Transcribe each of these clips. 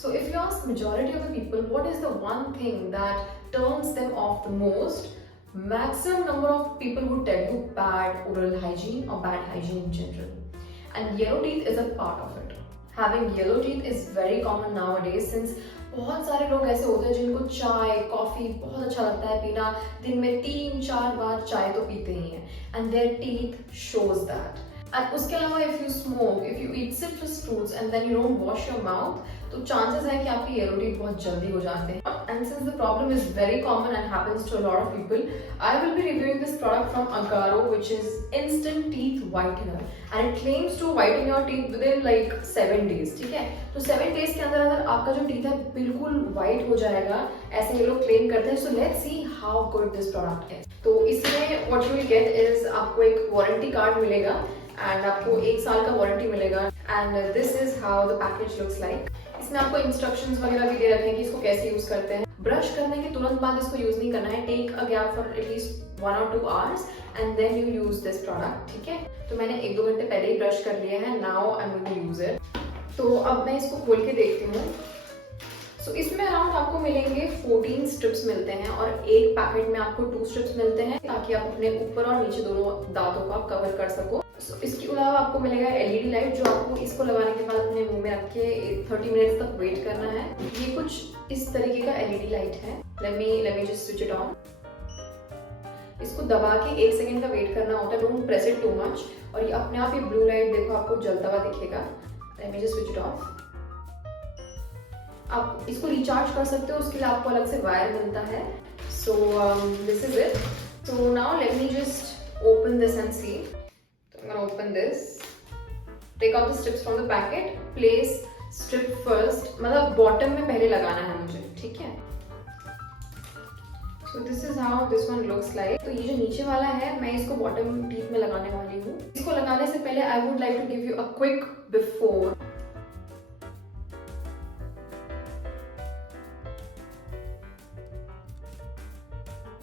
So if you ask majority of the people what is the one thing that turns them off the most, maximum number of people would tell you bad oral hygiene or bad hygiene in general. And yellow teeth is a part of it. Having yellow teeth is very common nowadays since बहुत सारे लोग ऐसे होते हैं जिनको चाय कॉफी बहुत अच्छा लगता है पीना, दिन में 3-4 बार चाय तो पीते ही हैं, and their teeth shows that. And उसके अलावा if you smoke, if you eat citrus fruits and then you don't wash your mouth, तो chances है कि आपकी yellow teeth बहुत जल्दी हो जाते हैं. And since the problem is very common and happens to a lot of people, I will be reviewing this product from Agaro, which is Instant Teeth Whitener, and it claims to whiten your teeth within like 7 days. ठीक है, तो 7 days के अंदर अगर आपका जो teeth है बिल्कुल white हो जाएगा, ऐसे ये लोग claim करते हैं. So let's see how good this product is. तो इसमें what you will get is आपको एक warranty card मिलेगा and आपको 1 साल का warranty मिलेगा, and this is how the package looks like. इसमें आपको इंस्ट्रक्शंस वगैरह भी दे रखे हैं कि इसको कैसे यूज करते हैं. ब्रश करने के तुरंत बाद इसको यूज नहीं करना है. Take a gap for at least 1 or 2 hours and then you use this product. ठीक है, तो मैंने 1-2 घंटे पहले ही ब्रश कर लिया है. Now I am going to use it. तो अब मैं इसको खोल के देखती हूँ. सो इसमें अराउंड आपको मिलेंगे 14 स्ट्रिप्स मिलते हैं और एक पैकेट में आपको 2 स्ट्रिप्स मिलते हैं ताकि आप अपने ऊपर और नीचे दोनों दांतों को आप कवर कर सको. इसके अलावा आपको मिलेगा एलईडी लाइट जो आपको इसको लगाने के बाद अपने मुंह में रख के 30 मिनट्स तक वेट करना है. ये कुछ इस तरीके का एलईडी लाइट है. Late me just switch it on. इसको दबा के 1 सेकंड का वेट करना होता है. Don't press it too much. और ये अपने आप ही ब्लू लाइट देखो आपको जलता हुआ दिखेगा. Late me just switch it of. आप इसको रिचार्ज कर सकते हो, उसके लिए आपको अलग से वायर मिलता है. So this is it. So now let me just open this and see. I'm gonna open this. Take out the strips from the packet. Place strip first. मतलब bottom में पहले लगाना है मुझे. ठीक है. So this is how this one looks like. तो ये जो नीचे वाला है मैं इसको bottom teeth में लगाने वाली हूँ. इसको लगाने से पहले I would like to give you a quick before.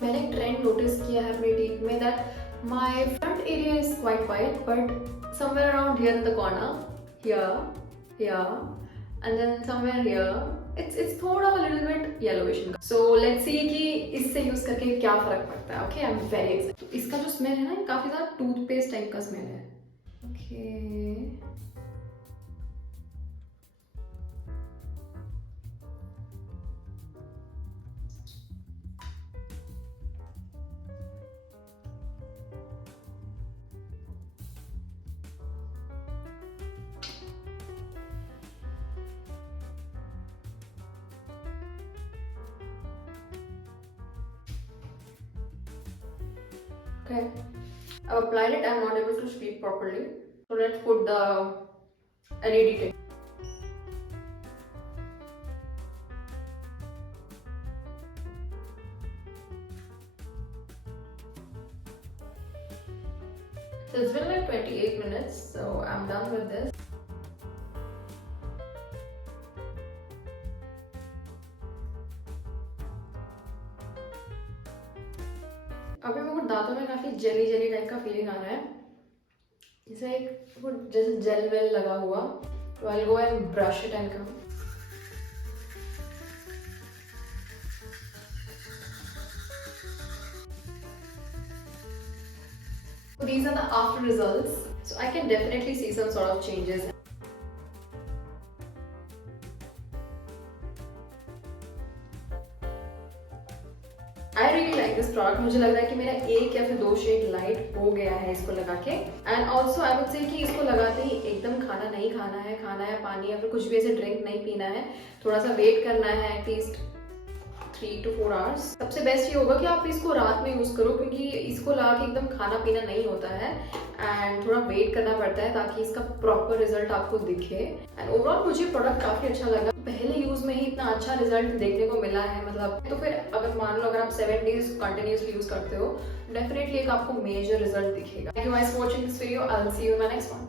मैंने एक ट्रेंड नोटिस किया है अपने टीथ में that my front area is quite white, but somewhere around here in the corner, here, and then somewhere here, it's थोड़ा a little bit yellowish. So let's see कि इससे यूज करके क्या फर्क पड़ता है. Okay, I'm very excited. तो इसका जो स्मेल है ना, काफी ज्यादा टूथपेस्ट टाइप का स्मेल है. Okay. Okay, I've applied it. I'm not able to speak properly. So let's put the LED tape. So it's been like 28 minutes. So I'm done with this. अभी मेरे को दांतों में काफी जेली जेली टाइप का फीलिंग आ रहा है, जैसे एक जैसे जेल वेल लगा हुआ. तो I'll go and brush it and come. So these are the after results. So I can definitely see some sort of changes. I really like this product. मुझे लग रहा है कि मेरा 1 या फिर 2 शेड लाइट हो गया है इसको लगा के. And also I would say कि इसको लगाते ही एकदम खाना नहीं खाना है, खाना है पानी या फिर कुछ भी ऐसे ड्रिंक नहीं पीना है. थोड़ा सा वेट करना है एटलीस्ट 3 to 4 hours. सबसे बेस्ट ये होगा कि आप इसको रात में यूज करो क्योंकि इसको लगा के एकदम खाना पीना नहीं होता है एंड थोड़ा वेट करना पड़ता है ताकि इसका प्रॉपर रिजल्ट आपको दिखे. एंड ओवरऑल मुझे प्रोडक्ट काफी अच्छा लगा. पहले यूज में ही इतना अच्छा रिजल्ट देखने को मिला है, मतलब तो फिर अगर मान लो अगर आप 7 days कंटिन्यूसली यूज करते हो डेफिनेटली एक आपको मेजर रिजल्ट दिखेगा. Thank you guys for watching this video. I will see you in my next one.